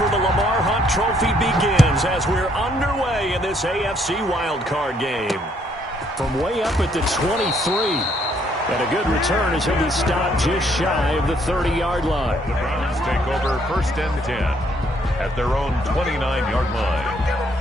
for the Lamar Hunt Trophy begins as we're underway in this AFC wildcard game. From way up at the 23. And a good return as he'll be stopped just shy of the 30-yard line. The Browns take over 1st and 10 at their own 29-yard line.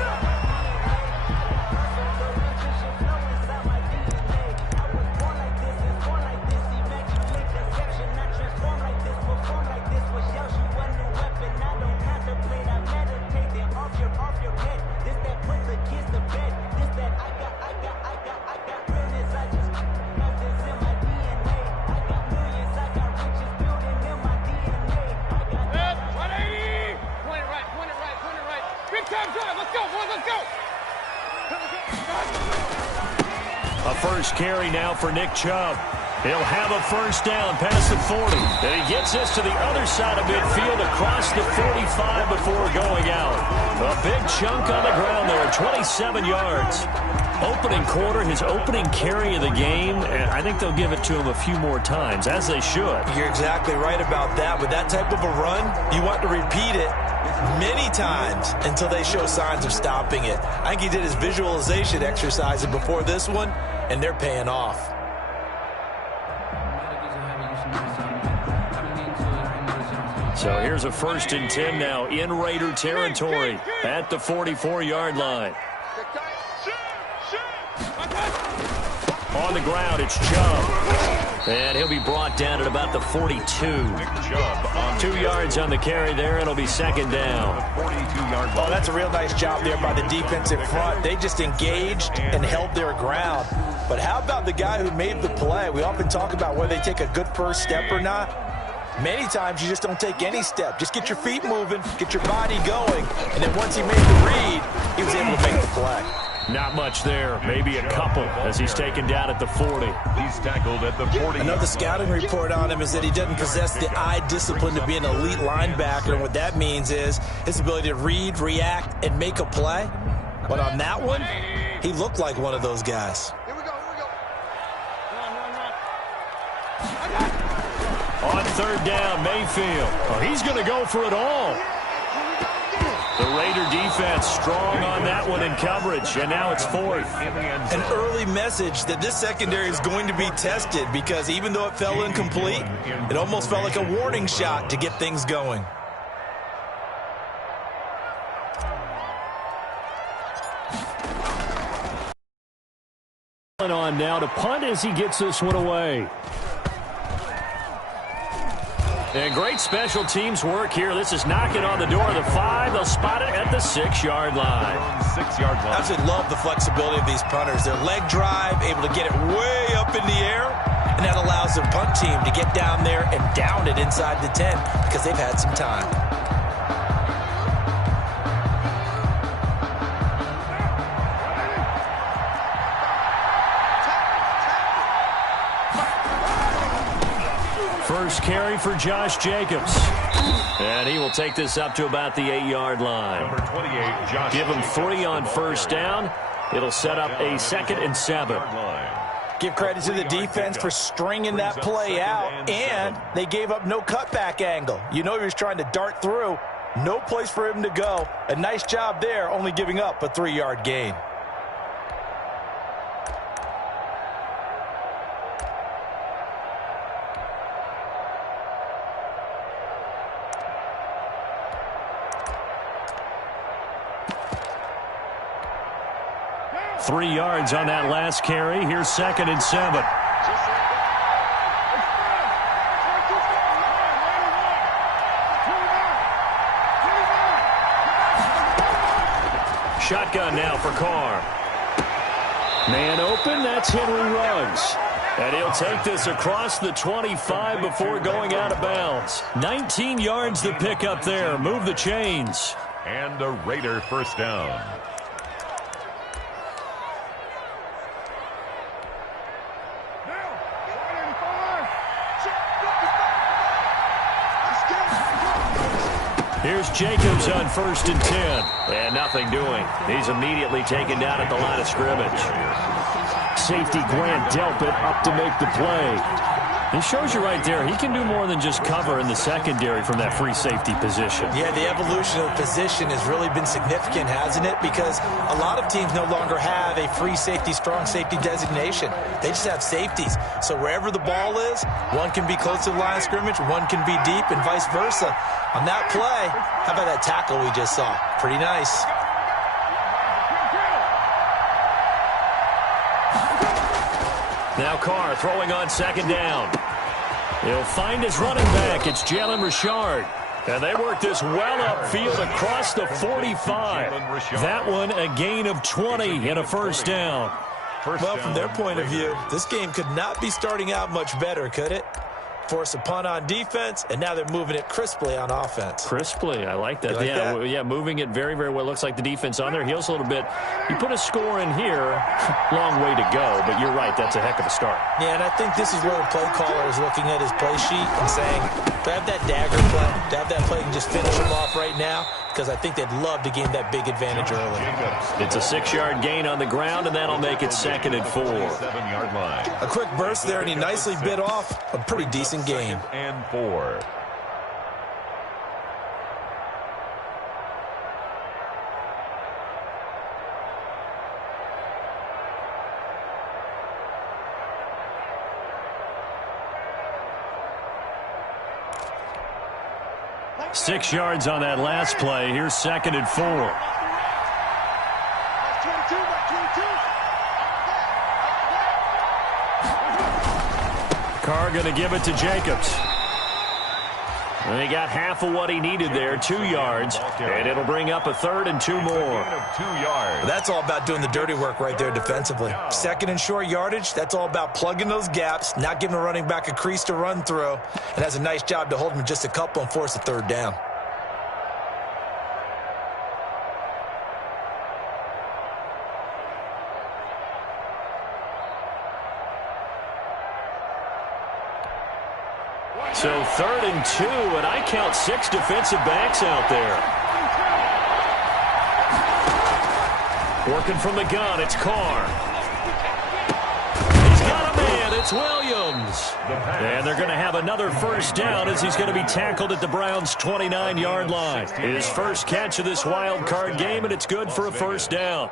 A first carry now for Nick Chubb. He'll have a first down past the 40. And he gets this to the other side of midfield across the 45 before going out. A big chunk on the ground there, 27 yards. Opening quarter, his opening carry of the game, and I think they'll give it to him a few more times, as they should. You're exactly right about that. With that type of a run, you want to repeat it many times until they show signs of stopping it. I think he did his visualization exercise before this one, and they're paying off. So here's a 1st and 10 now in Raider territory at the 44-yard line. On the ground, it's Chubb. And he'll be brought down at about the 42. 2 yards on the carry there, and it'll be 2nd down. Oh, that's a real nice job there by the defensive front. They just engaged and held their ground. But how about the guy who made the play? We often talk about whether they take a good first step or not. Many times you just don't take any step. Just get your feet moving, get your body going, and then once he made the read, he was able to make the play. Not much there, maybe a couple as he's taken down at the 40. He's tackled at the 40. Another scouting report on him is that he doesn't possess the eye discipline to be an elite linebacker, and what that means is his ability to read, react, and make a play. But on that one, he looked like one of those guys. On 3rd down, Mayfield. Oh, he's going to go for it all. The Raider defense strong on that one in coverage, and now it's 4th. An early message that this secondary is going to be tested because even though it fell incomplete, it almost felt like a warning shot to get things going. On now to punt as he gets this one away. And great special teams work here. This is knocking on the door of the 5. They'll spot it at the 6-yard line. 6-yard line. I absolutely love the flexibility of these punters. Their leg drive, able to get it way up in the air, and that allows their punt team to get down there and down it inside the 10 because they've had some time. First carry for Josh Jacobs. And he will take this up to about the 8-yard line. Number 28, Josh Give him 3 on first down. It'll set up a 2nd and 7. Give credit to the defense for stringing that play out, and they gave up no cutback angle. You know he was trying to dart through. No place for him to go. A nice job there, only giving up a 3-yard gain. Three yards on that last carry. Here's 2nd and 7. Shotgun now for Carr. Man open, that's Henry Ruggs. And he'll take this across the 25 before going out of bounds. 19 yards to pick up there. Move the chains. And a Raider first down. Here's Jacobs on 1st and 10. And nothing doing. He's immediately taken down at the line of scrimmage. Safety Grant Delpit up to make the play. It shows you right there, he can do more than just cover in the secondary from that free safety position. Yeah, the evolution of the position has really been significant, hasn't it? Because a lot of teams no longer have a free safety, strong safety designation. They just have safeties. So wherever the ball is, one can be close to the line of scrimmage, one can be deep, and vice versa. On that play, how about that tackle we just saw? Pretty nice. Now Carr throwing on second down. He'll find his running back. It's Jalen Richard. And they work this well upfield across the 45. That one a gain of 20 and a first down. Well, from their point of view, this game could not be starting out much better, could it? Force a punt on defense, and now they're moving it crisply on offense. Crisply, I like that. Yeah, moving it very, very well. Looks like the defense on their heels a little bit. You put a score in here, long way to go, but you're right, that's a heck of a start. Yeah, and I think this is where the play caller is looking at his play sheet and saying, to have that dagger play, to have that play and just finish him off right now, because I think they'd love to gain that big advantage early. It's a 6-yard gain on the ground, and that'll make it 2nd and 4. 7-yard line. A quick burst there, and he nicely bit off a pretty decent game. And 4. Six yards on that last play. Here's 2nd and 4. Carr going to give it to Jacobs. And he got half of what he needed there, 2 yards, and it'll bring up a 3rd and 2 more. That's all about doing the dirty work right there defensively. 2nd and short yardage, that's all about plugging those gaps, not giving a running back a crease to run through, and has a nice job to hold him just a couple and force a 3rd down. So 3rd and 2, and I count 6 defensive backs out there. Working from the gun, it's Carr. He's got a man, it's Williams. And they're going to have another first down as he's going to be tackled at the Browns' 29-yard line. His first catch of this wild card game, and it's good for a first down.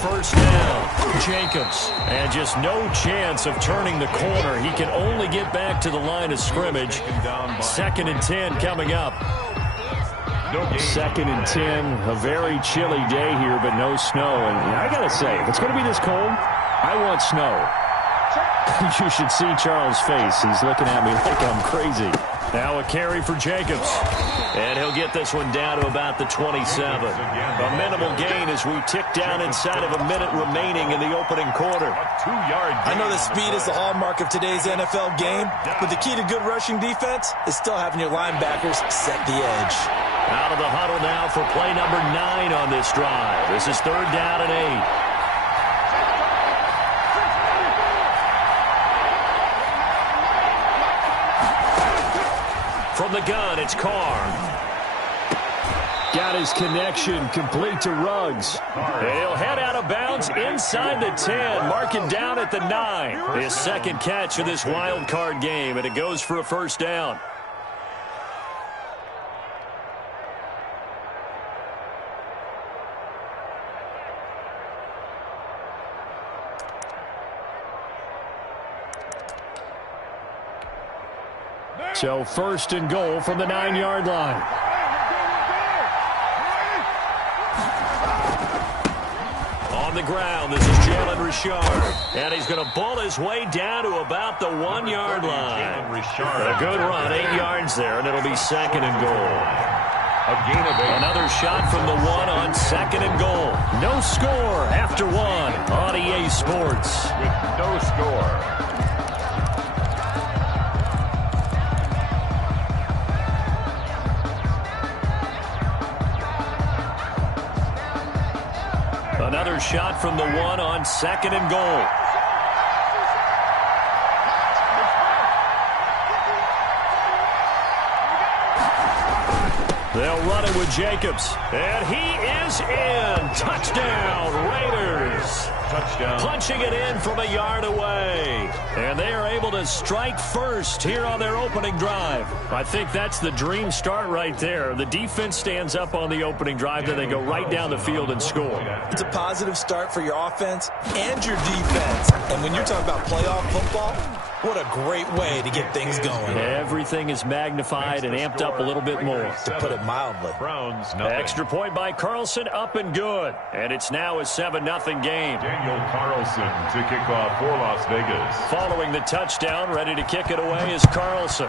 First down, Jacobs. And just no chance of turning the corner. He can only get back to the line of scrimmage. 2nd and 10 coming up. 2nd and 10, a very chilly day here, but no snow. And I got to say, if it's going to be this cold, I want snow. You should see Charles' face. He's looking at me like I'm crazy. Now a carry for Jacobs. And he'll get this one down to about the 27. A minimal gain as we tick down inside of a minute remaining in the opening quarter. I know that speed is the hallmark of today's NFL game, but the key to good rushing defense is still having your linebackers set the edge. Out of the huddle now for play number 9 on this drive. This is 3rd down and 8. From the gun, it's Carr. Got his connection complete to Ruggs. And he'll head out of bounds inside the 10, marking down at the 9. His 2nd catch of this wild card game, and it goes for a first down. So 1st and goal from the 9-yard line. On the ground, this is Jalen Richard. And he's going to bull his way down to about the 1-yard line. A good run, 8 yards there, and it'll be 2nd and goal. A gain of 8. Another shot from the 1 on 2nd and goal. No score after 1 on EA Sports. With no score. Another shot from the one on 2nd and goal. They'll run it with Jacobs. And he is in. Touchdown, Raiders. Touchdown. Punching it in from a yard away. And they are able to strike first here on their opening drive. I think that's the dream start right there. The defense stands up on the opening drive, then they go right down the field and score. It's a positive start for your offense and your defense. And when you're talking about playoff football, what a great way to get things going. Everything is magnified and amped up a little bit more. To put it mildly. Browns, nothing. Extra point by Carlson, up and good. And it's now a 7-0 game. Daniel Carlson to kick off for Las Vegas. Following the touchdown, ready to kick it away is Carlson.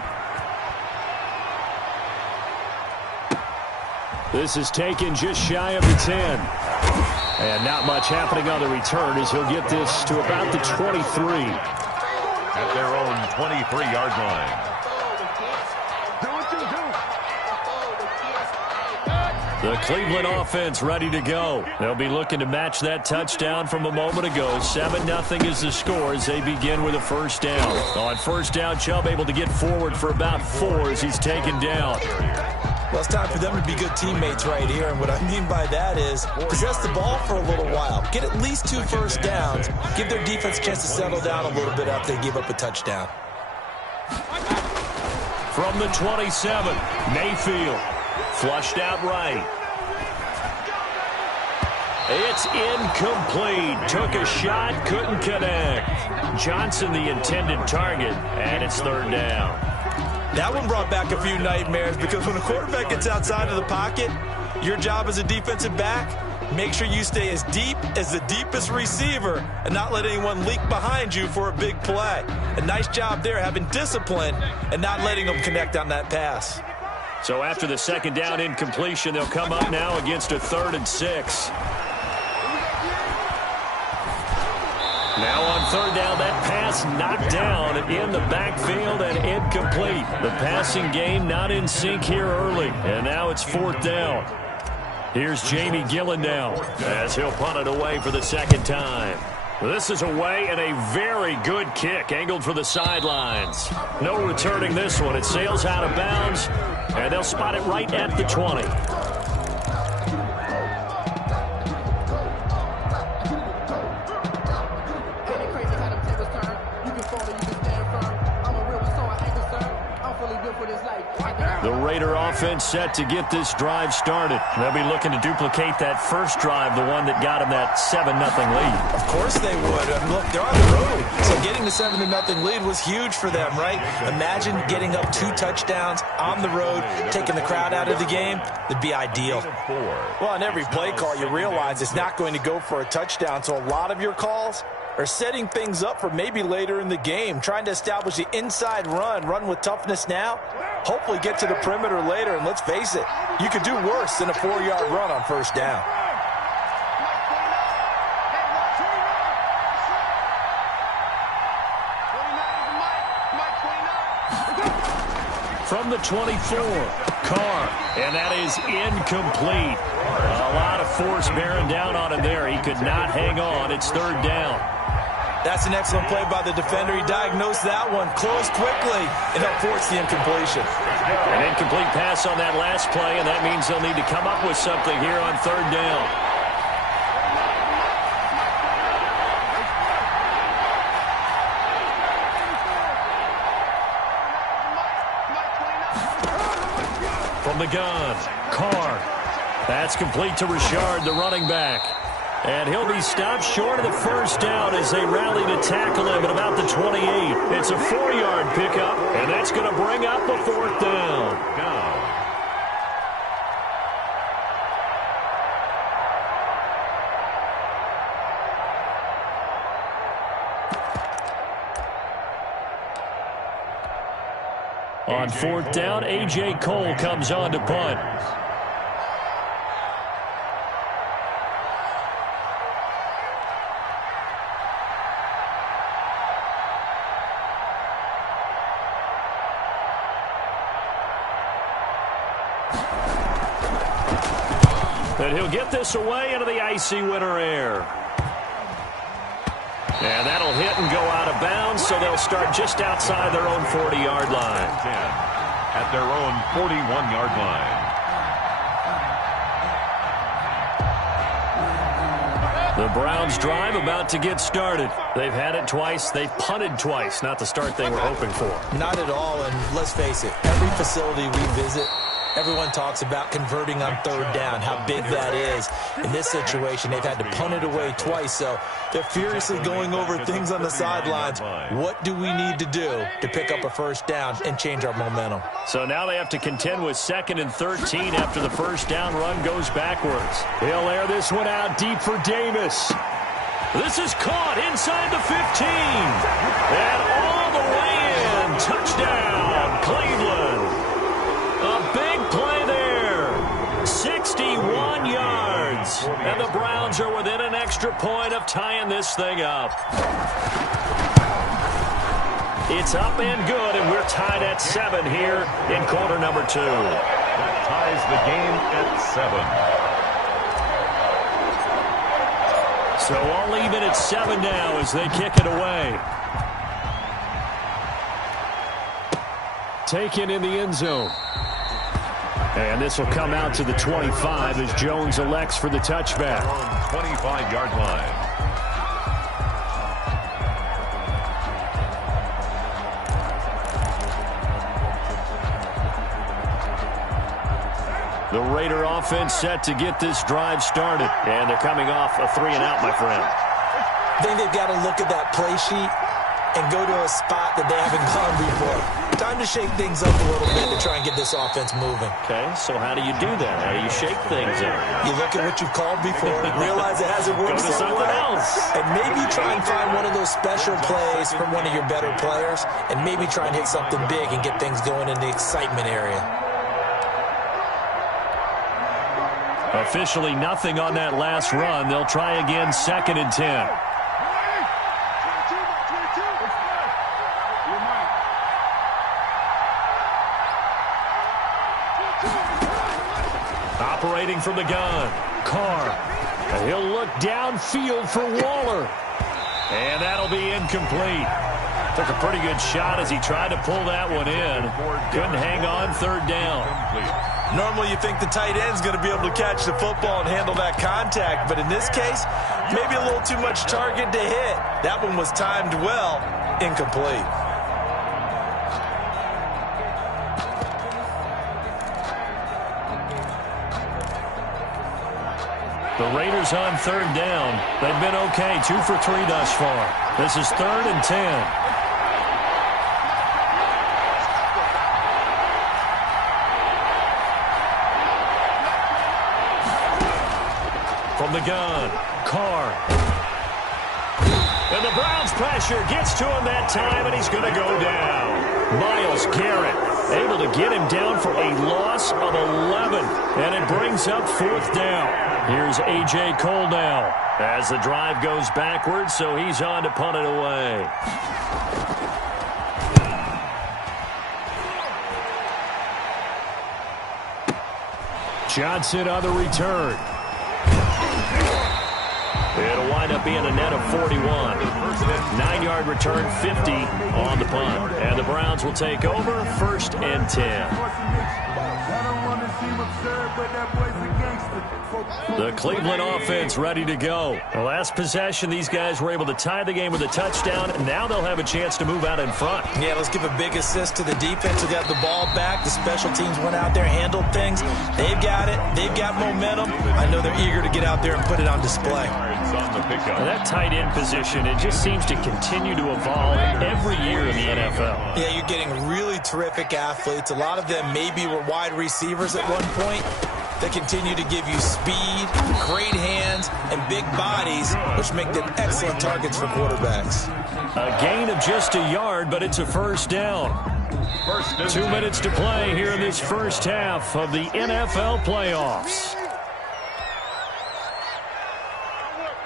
This is taken just shy of the 10. And not much happening on the return as he'll get this to about the 23. At their own 23-yard line. The Cleveland offense ready to go. They'll be looking to match that touchdown from a moment ago. 7-0 is the score as they begin with a first down. On first down, Chubb able to get forward for about 4 as he's taken down. Well, it's time for them to be good teammates right here. And what I mean by that is possess the ball for a little while. Get at least 2 first downs. Give their defense a chance to settle down a little bit after they give up a touchdown. From the 27, Mayfield. Flushed out right. It's incomplete. Took a shot, couldn't connect. Johnson the intended target, and it's 3rd down. That one brought back a few nightmares because when a quarterback gets outside of the pocket, your job as a defensive back, make sure you stay as deep as the deepest receiver and not let anyone leak behind you for a big play. A nice job there having discipline and not letting them connect on that pass. So after the 2nd down incompletion, they'll come up now against a 3rd and 6. Now on 3rd down, that pass knocked down in the backfield and incomplete. The passing game not in sync here early, and now it's 4th down. Here's Jamie Gillen now as he'll punt it away for the 2nd time. This is away and a very good kick angled for the sidelines. No returning this one. It sails out of bounds, and they'll spot it right at the 20. The Raider offense set to get this drive started. They'll be looking to duplicate that first drive, the one that got them that 7-0 lead. Of course they would. Look, they're on the road. So getting the 7-0 lead was huge for them, right? Imagine getting up 2 touchdowns on the road, taking the crowd out of the game. It'd be ideal. Well, on every play call, you realize it's not going to go for a touchdown. So a lot of your calls are setting things up for maybe later in the game, trying to establish the inside run with toughness now, hopefully get to the perimeter later, and let's face it, you could do worse than a 4-yard run on first down. From the 24, Carr, and that is incomplete. A lot of force bearing down on him there. He could not hang on. It's 3rd down. That's an excellent play by the defender. He diagnosed that one, closed quickly, and helped force the incompletion. An incomplete pass on that last play, and that means they'll need to come up with something here on 3rd down. From the gun, Carr. That's complete to Richard, the running back. And he'll be stopped short of the first down as they rally to tackle him at about the 28. It's a 4-yard pickup, and that's going to bring up a 4th down. On 4th down, A.J. Cole comes on to punt. And he'll get this away into the icy winter air. And that'll hit and go out of bounds, so they'll start just outside their own 40-yard line. At their own 41-yard line. The Browns drive about to get started. They've had it twice. They've punted twice. Not the start they were hoping for. Not at all, and let's face it, every facility we visit, everyone talks about converting on third down, how big that is. In this situation, they've had to punt it away twice, so they're furiously going over things on the sidelines. What do we need to do to pick up a first down and change our momentum? So now they have to contend with 2nd and 13 after the first down run goes backwards. He'll air this one out deep for Davis. This is caught inside the 15. And all the way in. Touchdown, Cleveland. A big play there. 61 yards. And the Browns are within an extra point of tying this thing up. It's up and good, and we're tied at 7 here in quarter number 2. That ties the game at 7. So all even at 7 now as they kick it away. Taken in the end zone. And this will come out to the 25 as Jones elects for the touchback. 25-yard line. The Raider offense set to get this drive started. And they're coming off a 3-and-out, my friend. I think they've got to look at that play sheet and go to a spot that they haven't gone before. Time to shake things up a little bit to try and get this offense moving. Okay, so how do you do that? How do you shake things up? You look at what you've called before, realize it hasn't worked Go to something else. And maybe try and find one of those special plays from one of your better players, and maybe try and hit something big and get things going in the excitement area. Officially nothing on that last run. They'll try again 2nd and 10. Operating from the gun, Carr. He'll look downfield for Waller. And that'll be incomplete. Took a pretty good shot as he tried to pull that one in. Couldn't hang on 3rd down. Normally you think the tight end's going to be able to catch the football and handle that contact, but in this case, maybe a little too much target to hit. That one was timed well, incomplete. The Raiders on 3rd down. They've been okay, 2 for 3 thus far. This is 3rd and 10. From the gun, Carr. And the Browns pressure gets to him that time, and he's going to go down. Myles Garrett able to get him down for a loss of 11, and it brings up 4th down. Here's A.J. Cole now as the drive goes backwards, so he's on to punt it away. Johnson on the return. It'll wind up being a net of 41. 9-yard return, 50 on the punt. And the Browns will take over 1st and 10. The Cleveland offense ready to go. The last possession, these guys were able to tie the game with a touchdown. Now they'll have a chance to move out in front. Yeah, let's give a big assist to the defense who got the ball back. The special teams went out there, handled things. They've got it. They've got momentum. I know they're eager to get out there and put it on display. And that tight end position, it just seems to continue to evolve every year in the NFL. Yeah, you're getting really terrific athletes. A lot of them maybe were wide receivers at one point. They continue to give you speed, great hands, and big bodies, which make them excellent targets for quarterbacks. A gain of just a yard, but it's a 1st down. 2 minutes to play here in this first half of the NFL playoffs.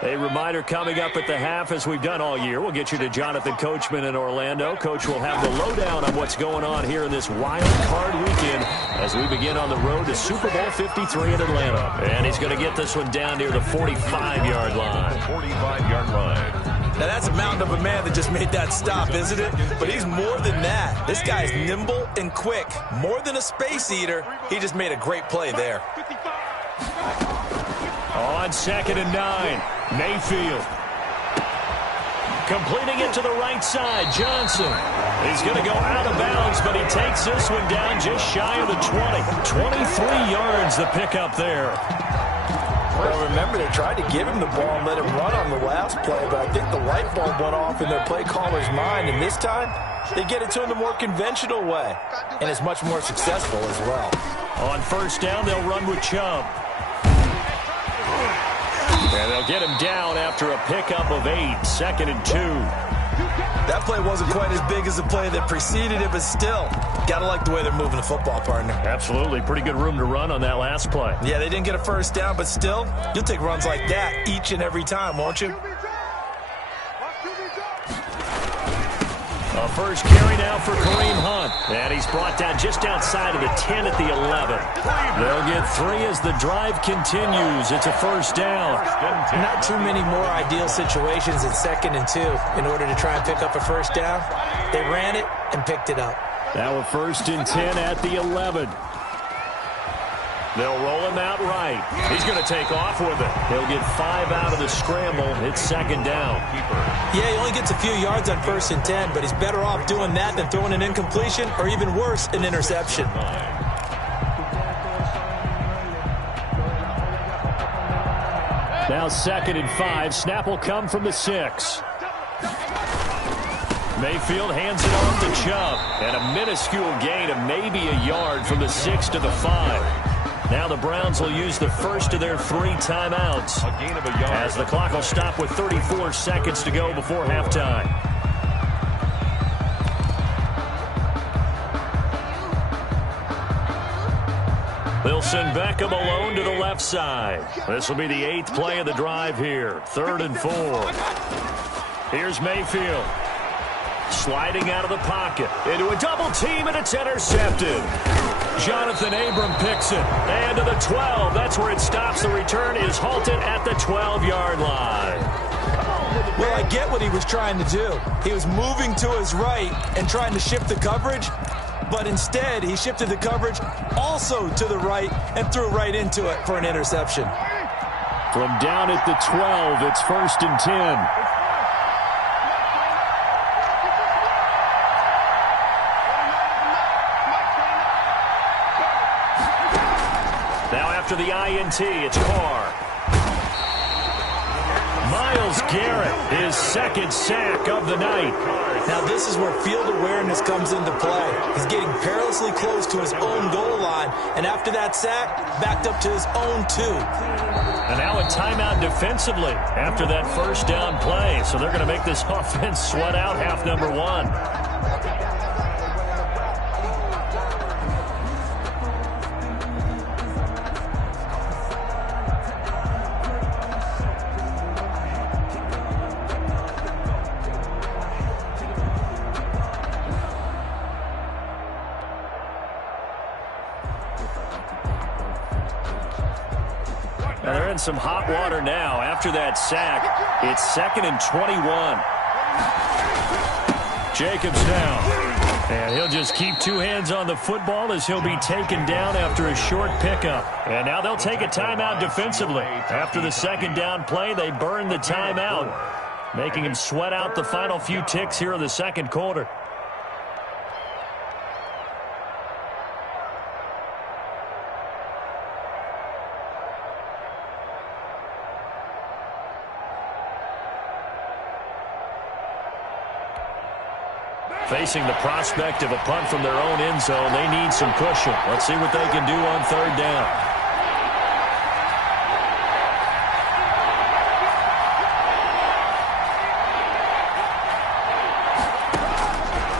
A reminder coming up at the half, as we've done all year. We'll get you to Jonathan Coachman in Orlando. Coach will have the lowdown on what's going on here in this wild card weekend as we begin on the road to Super Bowl 53 in Atlanta. And he's going to get this one down near the 45-yard line. 45-yard line. Now, that's a mountain of a man that just made that stop, isn't it? But he's more than that. This guy's nimble and quick. More than a space eater. He just made a great play there. On 2nd and 9, Mayfield. Completing it to the right side, Johnson. He's going to go out of bounds, but he takes this one down just shy of the 20. 23 yards the pickup there. Well, remember, they tried to give him the ball and let him run on the last play, but I think the light bulb went off in their play caller's mind, and this time they get it to him the more conventional way, and it's much more successful as well. On 1st down, they'll run with Chubb. And they'll get him down after a pickup of 8, 2nd and 2. That play wasn't quite as big as the play that preceded it, but still, got to like the way they're moving the football, partner. Absolutely. Pretty good room to run on that last play. Yeah, they didn't get a 1st down, but still, you'll take runs like that each and every time, won't you? A first carry now for Kareem Hunt. And he's brought down just outside of the 10 at the 11. They'll get 3 as the drive continues. It's a 1st down. Not too many more ideal situations in 2nd and 2 in order to try and pick up a 1st down. They ran it and picked it up. Now a 1st and 10 at the 11. They'll roll him out right. He's going to take off with it. He'll get 5 out of the scramble. It's 2nd down. Yeah, he only gets a few yards on 1st and 10, but he's better off doing that than throwing an incompletion or even worse, an interception. Now 2nd and 5. Snap will come from the 6. Mayfield hands it off to Chubb. And a minuscule gain of maybe a yard from the 6 to the 5. Now the Browns will use the first of their 3 timeouts as the clock will stop with 34 seconds to go before halftime. They'll send Beckham alone to the left side. This will be the 8th play of the drive here. 3rd and 4. Here's Mayfield. Sliding out of the pocket into a double team, and it's intercepted. Jonathan Abram picks it. And to the 12. That's where it stops. The return is halted at the 12-yard line. Well, I get what he was trying to do. He was moving to his right and trying to shift the coverage, but instead he shifted the coverage also to the right and threw right into it for an interception. From down at the 12, it's 1st and 10. After the INT, it's Carr. Myles Garrett, his 2nd sack of the night. Now this is where field awareness comes into play. He's getting perilously close to his own goal line, and after that sack, backed up to his own 2. And now a timeout defensively after that 1st down play. So they're going to make this offense sweat out half number 1. They're in some hot water now. After that sack, it's 2nd and 21. Jacobs now. And he'll just keep 2 hands on the football as he'll be taken down after a short pickup. And now they'll take a timeout defensively. After the 2nd down play, they burn the timeout, making him sweat out the final few ticks here in the 2nd quarter. Facing the prospect of a punt from their own end zone, they need some cushion. Let's see what they can do on 3rd down.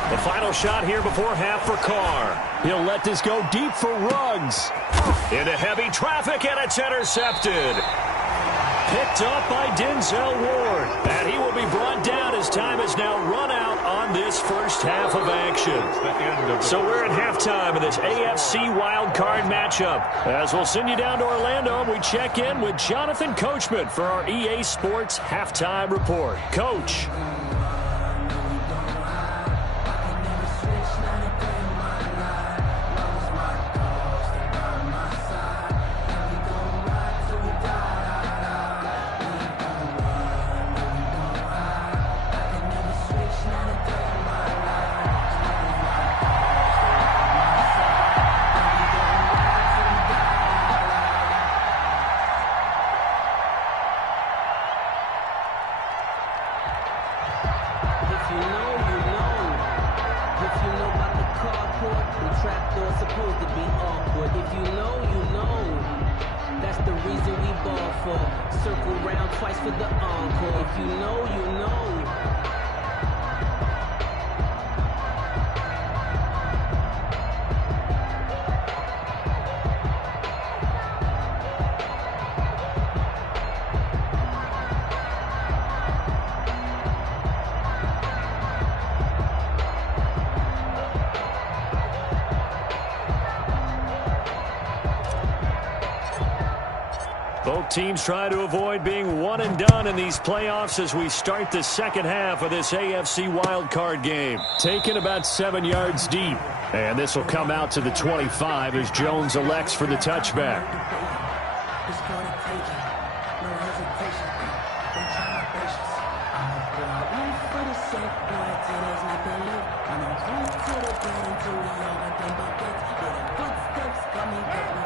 The final shot here before half for Carr. He'll let this go deep for Ruggs. Into heavy traffic, and it's intercepted. picked up by Denzel Ward. And he will be brought down as time has now run out on this first half of action. So we're at halftime of this AFC wildcard matchup. As we'll send you down to Orlando, and we check in with Jonathan Coachman for our EA Sports Halftime Report. Coach. Both teams try to avoid being one and done in these playoffs as we start the second half of this AFC wildcard game. Taken about 7 yards deep. And this will come out to the 25 as Jones elects for the touchback.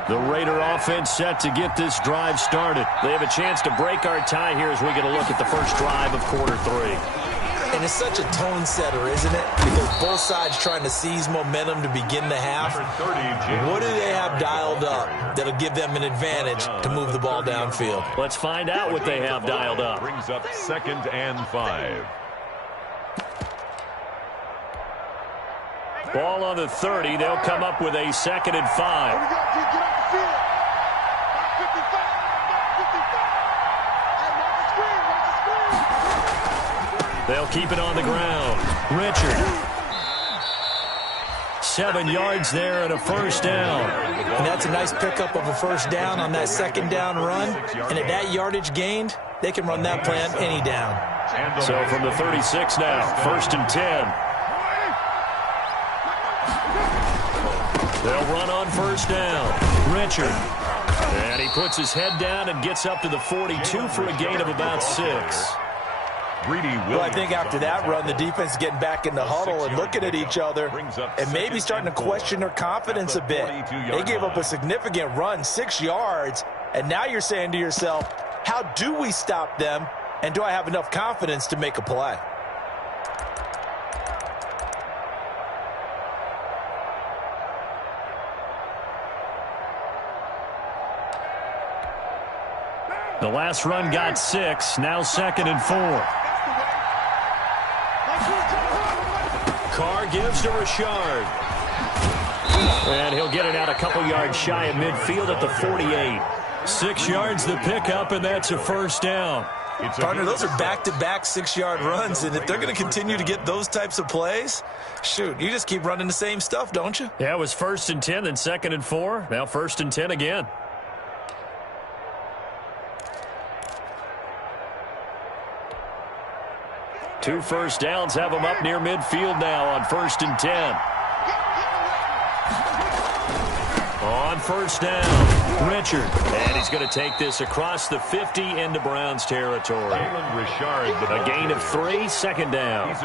The Raider offense set to get this drive started. They have a chance to break our tie here as we get a look at the first drive of quarter three. And it's such a tone setter, isn't it? Because both sides trying to seize momentum to begin the half. What do they have dialed up that'll give them an advantage to move the ball downfield? Let's find out what they have dialed up. Brings up 2nd and 5. Ball on the 30. They'll come up with a 2nd and 5. They'll keep it on the ground. Richard. 7 yards there and a first down. And that's a nice pickup of a first down on that 2nd down run. And at that yardage gained, they can run that play on any down. So from the 36 now, 1st and 10. They'll run on first down. Richard. And he puts his head down and gets up to the 42 for a gain of about 6. Well, I think after that run, the defense is getting back in the huddle and looking at each other and maybe starting to question their confidence a bit. They gave up a significant run, 6 yards, and now you're saying to yourself, how do we stop them, and do I have enough confidence to make a play? The last run got 6, now 2nd and 4. Carr gives to Richard. And he'll get it out a couple yards shy of midfield at the 48. 6 yards the pickup, and that's a first down. Partner, those are back-to-back 6-yard runs, and if they're going to continue to get those types of plays, shoot, you just keep running the same stuff, don't you? Yeah, it was 1st and 10, then 2nd and 4. Now 1st and 10 again. Two first downs have them up near midfield now on 1st and 10. On first down, Richard. And he's going to take this across the 50 into Browns territory. A gain of 3, 2nd down.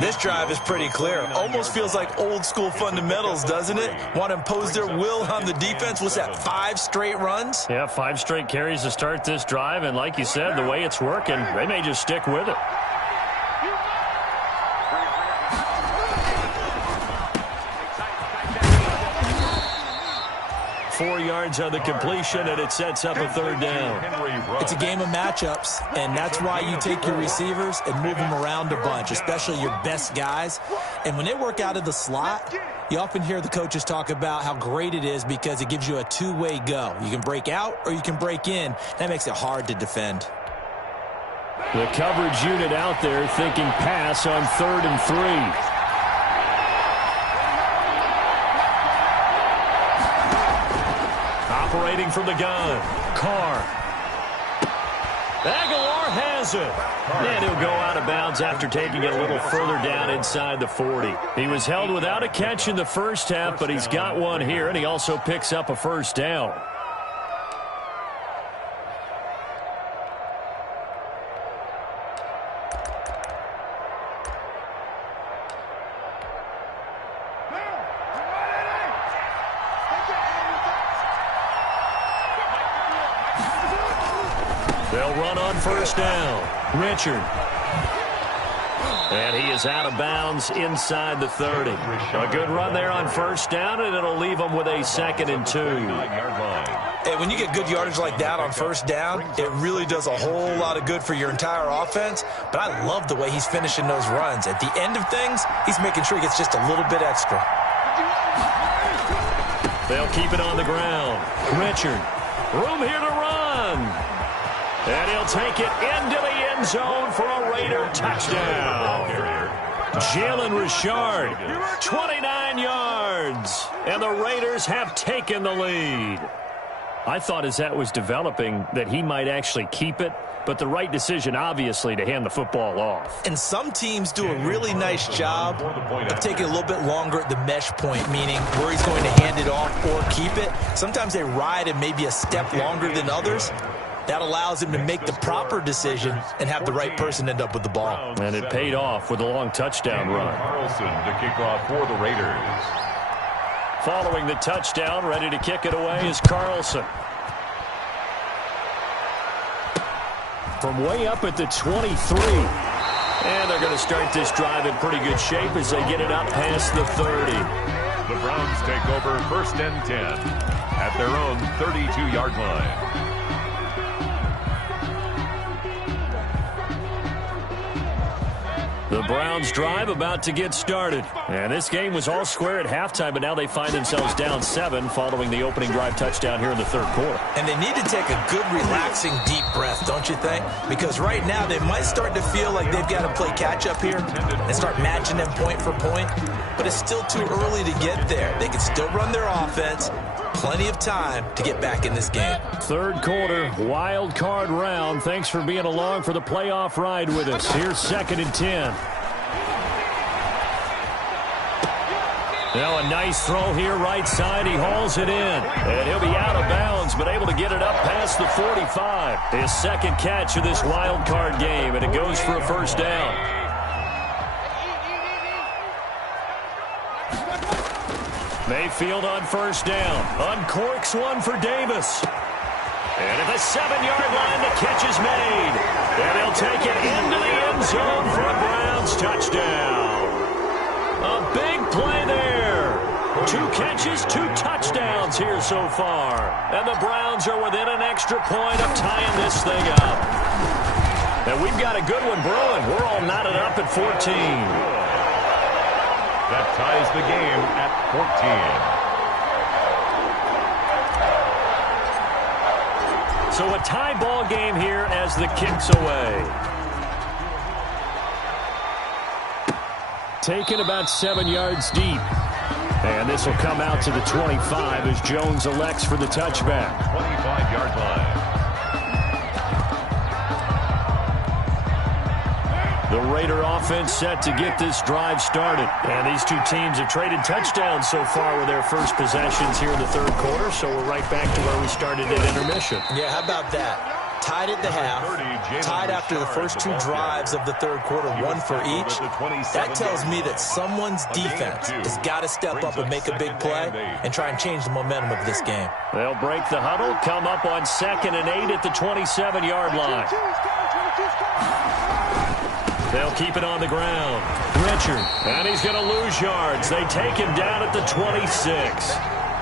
This drive is pretty clear. Almost feels like old school fundamentals, doesn't it? Want to impose their will on the defense. What's that, 5 straight runs? Yeah, 5 straight carries to start this drive. And like you said, the way it's working, they may just stick with it. 4 yards on the completion, and it sets up a 3rd down. It's a game of matchups, and that's why you take your receivers and move them around a bunch, especially your best guys. And when they work out of the slot, you often hear the coaches talk about how great it is because it gives you a two-way go. You can break out or you can break in. That makes it hard to defend. The coverage unit out there thinking pass on 3rd and 3. Operating from the gun. Carr. Aguilar has it. And he'll go out of bounds after taking it a little further down inside the 40. He was held without a catch in the first half, but he's got one here, and he also picks up a first down. They'll run on first down. Richard. And he is out of bounds inside the 30. A good run there on first down, and it'll leave him with a 2nd and 2. Hey, when you get good yardage like that on first down, it really does a whole lot of good for your entire offense. But I love the way he's finishing those runs. At the end of things, he's making sure he gets just a little bit extra. They'll keep it on the ground. Richard. Room here to run. And he'll take it into the end zone for a Raider touchdown. Jalen Richard, 29 yards. And the Raiders have taken the lead. I thought as that was developing that he might actually keep it, but the right decision, obviously, to hand the football off. And some teams do a really nice job of taking a little bit longer at the mesh point, meaning where he's going to hand it off or keep it. Sometimes they ride it maybe a step longer than others. That allows him to make the proper decision and have the right person end up with the ball. And it paid off with a long touchdown run. Carlson to kick off for the Raiders. Following the touchdown, ready to kick it away is Carlson. From way up at the 23. And they're going to start this drive in pretty good shape as they get it up past the 30. The Browns take over 1st and 10 at their own 32-yard line. The Browns drive about to get started. And this game was all square at halftime, but now they find themselves down 7 following the opening drive touchdown here in the 3rd quarter. And they need to take a good, relaxing, deep breath, don't you think? Because right now they might start to feel like they've got to play catch-up here and start matching them point for point. But it's still too early to get there. They can still run their offense. Plenty of time to get back in this game. 3rd quarter, wild card round. Thanks for being along for the playoff ride with us. Here's 2nd and 10. Now a nice throw here right side. He hauls it in. And he'll be out of bounds, but able to get it up past the 45. His 2nd catch of this wild card game, and it goes for a first down. Mayfield on first down. Uncorks one for Davis. And at the 7-yard line, the catch is made. And they'll take it into the end zone for a Browns touchdown. A big play there. 2 catches, 2 touchdowns here so far. And the Browns are within an extra point of tying this thing up. And we've got a good one brewing. We're all knotted up at 14. That ties the game at 14. So a tie ball game here as the kick's away. Taken about 7 yards deep. And this will come out to the 25 as Jones elects for the touchback. 25-yard line. The Raider offense set to get this drive started. And these two teams have traded touchdowns so far with their first possessions here in the 3rd quarter. So we're right back to where we started at intermission. Yeah, how about that? Tied at the half, tied after the first 2 drives of the 3rd quarter, 1 for each. That tells me that someone's defense has got to step up and make a big play and try and change the momentum of this game. They'll break the huddle, come up on 2nd and 8 at the 27-yard line. They'll keep it on the ground. Richard, and he's going to lose yards. They take him down at the 26.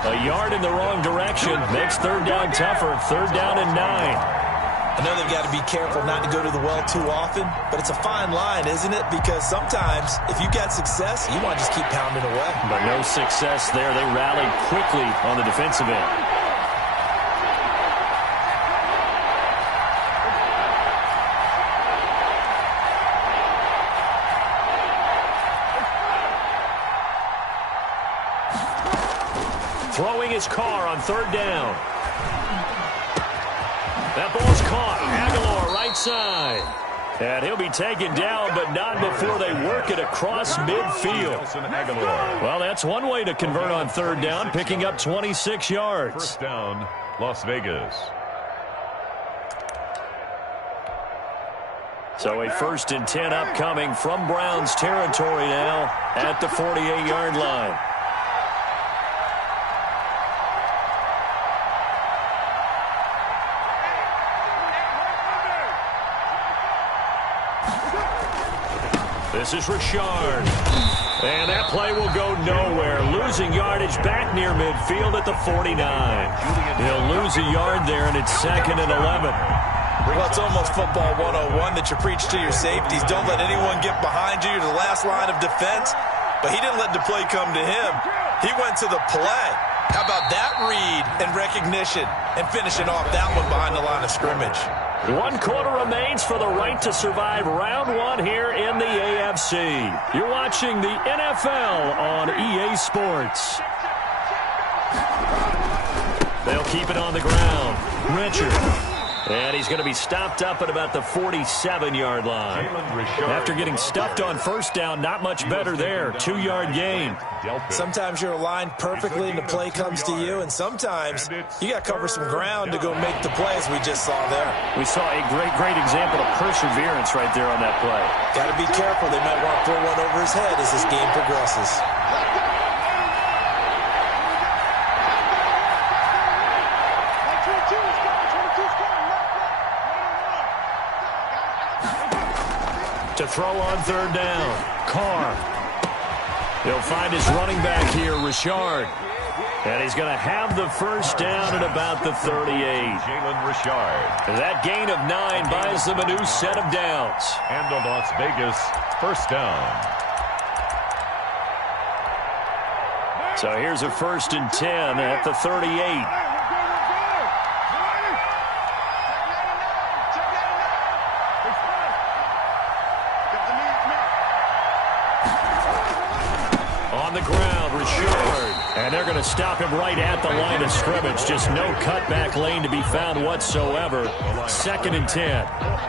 A yard in the wrong direction makes 3rd down tougher. 3rd down and 9. I know they've got to be careful not to go to the well too often, but it's a fine line, isn't it? Because sometimes, if you've got success, you want to just keep pounding away. But no success there. They rallied quickly on the defensive end. is Carr on third down. That ball's caught. Aguilar right side. And he'll be taken down, but not before they work it across midfield. Well, that's one way to convert on third down, picking up 26 yards. First down, Las Vegas. So a 1st and 10 upcoming from Browns territory now at the 48-yard line. This is Richard. And that play will go nowhere. Losing yardage back near midfield at the 49. He'll lose a yard there, and it's 2nd and 11. Well, it's almost football 101 that you preach to your safeties. Don't let anyone get behind you. You're the last line of defense. But he didn't let the play come to him. He went to the play. How about that read and recognition and finishing off that one behind the line of scrimmage? 1 quarter remains for the right to survive round 1 here in the AFC. You're watching the NFL on EA Sports. They'll keep it on the ground. Richard. And he's going to be stopped up at about the 47-yard line. After getting stuffed on first down, not much better there. 2-yard gain. Sometimes you're aligned perfectly and the play comes to you, and sometimes you got to cover some ground to go make the play, as we just saw there. We saw a great example of perseverance right there on that play. Got to be careful. They might want to throw one over his head as this game progresses. To throw on third down, Carr. He'll find his running back here, Richard. And he's going to have the first down at about the 38. Jalen Richard. That gain of 9 buys them a new set of downs. And the Las Vegas first down. So here's a 1st and 10 at the 38. On the ground, Richard. And they're going to stop him right at the line of scrimmage. Just no cutback lane to be found whatsoever. 2nd and 10.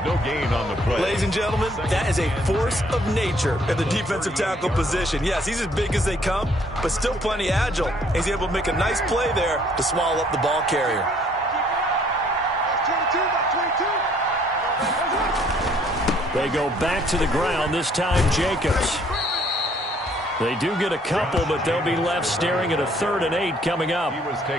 No gain on the play. Ladies and gentlemen, that is a force of nature at the defensive tackle position. Yes, he's as big as they come, but still plenty agile. He's able to make a nice play there to swallow up the ball carrier. They go back to the ground, this time Jacobs. They do get a couple, but they'll be left staring at a 3rd and 8 coming up.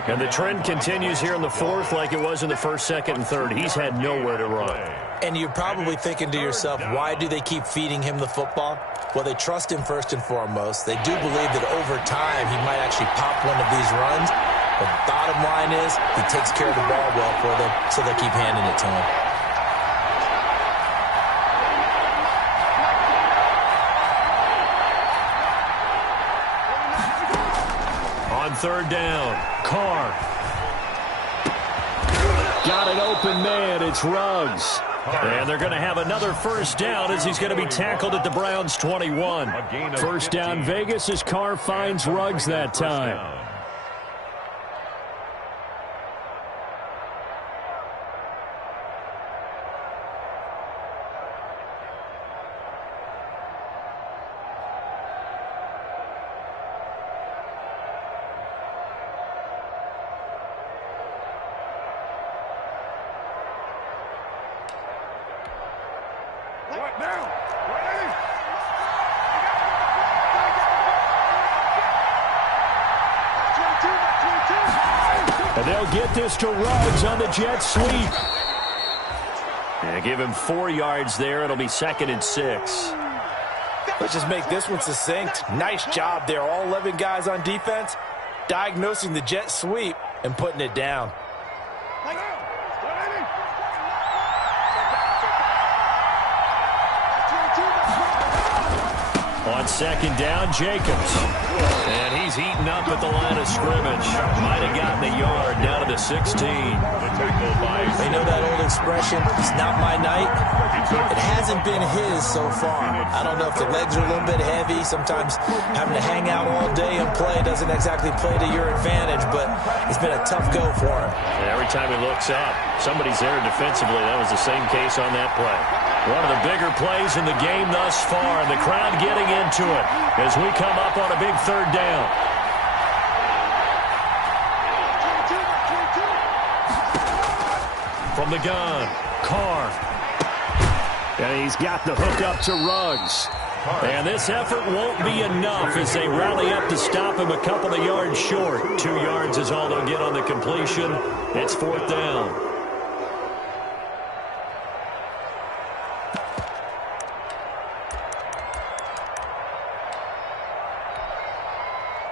And the trend continues here in the 4th like it was in the 1st, 2nd, and 3rd. He's had nowhere to run. And you're probably thinking to yourself, why do they keep feeding him the football? Well, they trust him first and foremost. They do believe that over time he might actually pop one of these runs. But the bottom line is he takes care of the ball well for them, so they keep handing it to him. On third down, Carr. Got an open man, it's Ruggs. And they're going to have another first down as he's going to be tackled at the Browns' 21. First down Vegas as Carr finds Ruggs that time. And they'll get this to Ruggs on the jet sweep. And give him 4 yards there. It'll be 2nd and 6. Let's just make this one succinct. Nice job there. All 11 guys on defense diagnosing the jet sweep and putting it down. On 2nd down, Jacobs. And he's eaten up at the line of scrimmage. Might have gotten a yard down to the 16. They know that old expression, it's not my night. It hasn't been his so far. I don't know if the legs are a little bit heavy. Sometimes having to hang out all day and play doesn't exactly play to your advantage, but it's been a tough go for him. And every time he looks up, somebody's there defensively. That was the same case on that play. One of the bigger plays in the game thus far, and the crowd getting into it as we come up on a big third down. From the gun, Carr. And he's got the hook up to Ruggs. And this effort won't be enough as they rally up to stop him a couple of yards short. 2 yards is all they'll get on the completion. It's 4th down.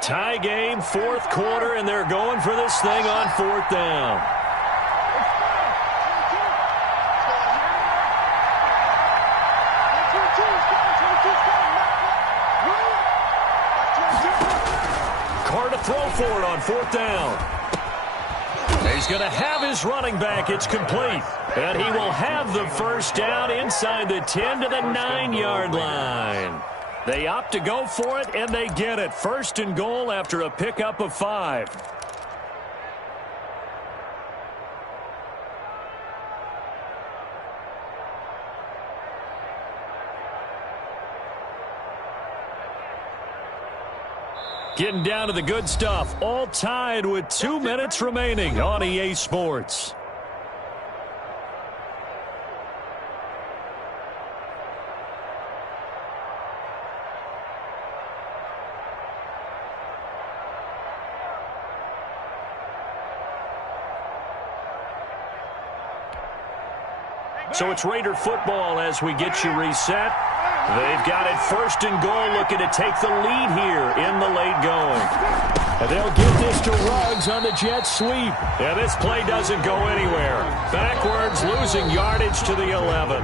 Tie game, 4th quarter, and they're going for this thing on 4th down. Carr to throw for it on 4th down. He's going to have his running back. It's complete. And he will have the first down inside the 10 to the 9-yard line. They opt to go for it, and they get it. 1st and goal after a pickup of 5. Getting down to the good stuff. All tied with 2 minutes remaining on EA Sports. So it's Raider football as we get you reset. They've got it 1st and goal, looking to take the lead here in the late going. And they'll get this to Ruggs on the jet sweep. And this play doesn't go anywhere. Backwards, losing yardage to the 11.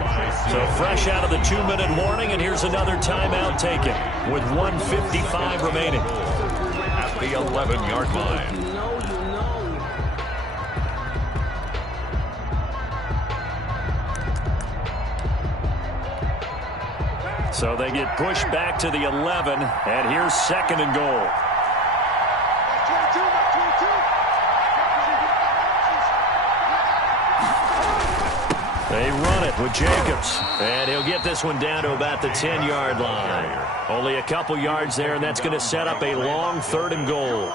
So fresh out of the 2-minute warning, and here's another timeout taken with 1:55 remaining. At the 11-yard line. So they get pushed back to the 11, and here's 2nd and goal. They run it with Jacobs, and he'll get this one down to about the 10-yard line. Only a couple yards there, and that's going to set up a long 3rd and goal.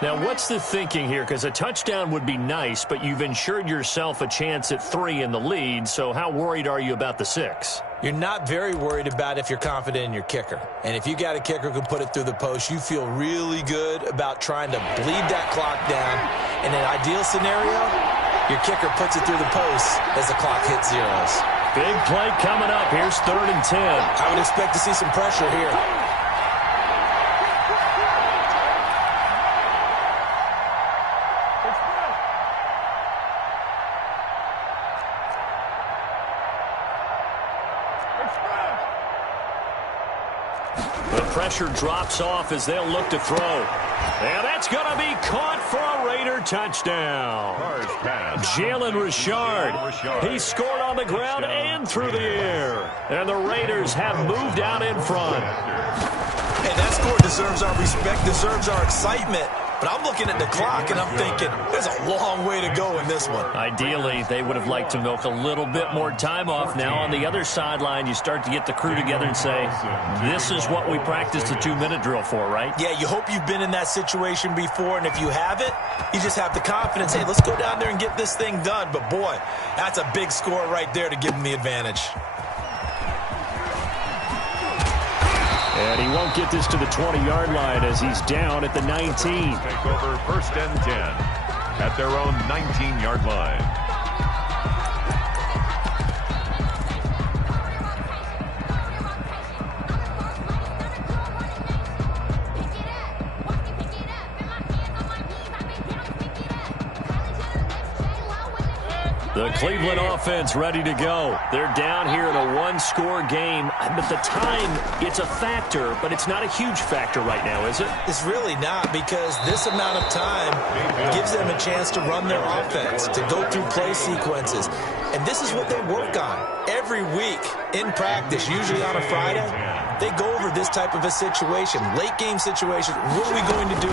Now, what's the thinking here? Because a touchdown would be nice, but you've ensured yourself a chance at 3 in the lead, so how worried are you about the 6? You're not very worried about if you're confident in your kicker. And if you got a kicker who can put it through the post, you feel really good about trying to bleed that clock down. In an ideal scenario, your kicker puts it through the post as the clock hits zeros. Big play coming up. Here's 3rd and 10. I would expect to see some pressure here. Pressure drops off as they'll look to throw. And that's going to be caught for a Raider touchdown. Jalen Richard. He scored on the ground and through the air. And the Raiders have moved out in front. Hey, that score deserves our respect, deserves our excitement. But I'm looking at the clock, and I'm thinking, there's a long way to go in this one. Ideally, they would have liked to milk a little bit more time off. Now, on the other sideline, you start to get the crew together and say, this is what we practiced the 2-minute drill for, right? Yeah, you hope you've been in that situation before, and if you haven't, you just have the confidence, hey, let's go down there and get this thing done. But, boy, that's a big score right there to give them the advantage. And he won't get this to the 20-yard line as he's down at the 19. Take over 1st and 10 at their own 19-yard line. The Cleveland offense ready to go. They're down here in a 1-score game But the time, it's a factor, but it's not a huge factor right now, is it? It's really not, because this amount of time gives them a chance to run their offense, to go through play sequences. And this is what they work on every week in practice, usually on a Friday. They go over this type of a situation, late game situation. What are we going to do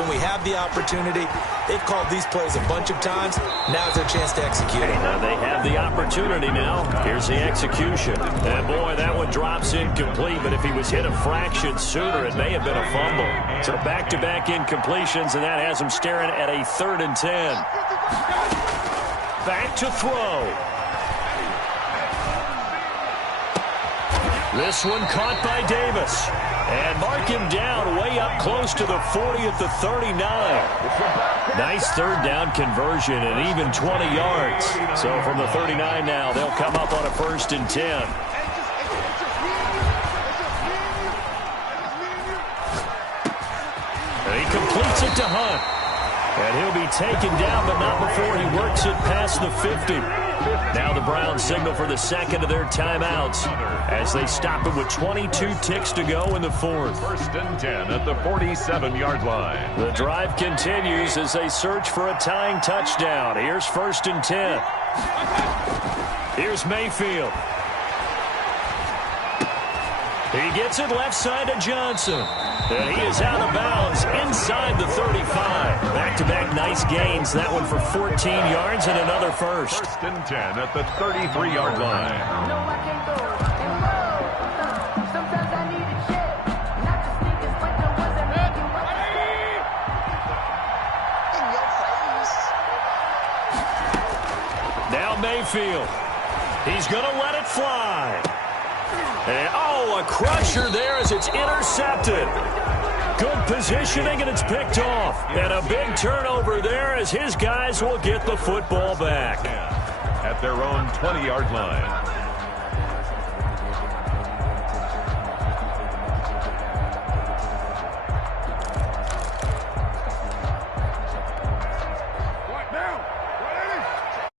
when we have the opportunity? They've called these plays a bunch of times. Now's their chance to execute it. They have the opportunity now. Here's the execution. And boy, that one drops incomplete, but if he was hit a fraction sooner, it may have been a fumble. So back-to-back incompletions, and that has him staring at a 3rd and 10. Back to throw. This one caught by Davis. And mark him down way up close to the 40 at the 39. Nice 3rd down conversion and even 20 yards. So from the 39 now, they'll come up on a 1st and 10. And he completes it to Hunt. And he'll be taken down, but not before he works it past the 50. Now the Browns signal for the 2nd of their timeouts as they stop it with 22 ticks to go in the 4th. 1st and 10 at the 47-yard line. The drive continues as they search for a tying touchdown. Here's 1st and 10. Here's Mayfield. He gets it left side to Johnson. And he is out of bounds inside the 35. Back-to-back nice gains. That one for 14 yards and another 1st. 1st and 10 at the 33-yard line. Now Mayfield. He's going to let it fly. And, a crusher there as it's intercepted. Good positioning, and it's picked off. And a big turnover there as his guys will get the football back. At their own 20-yard line.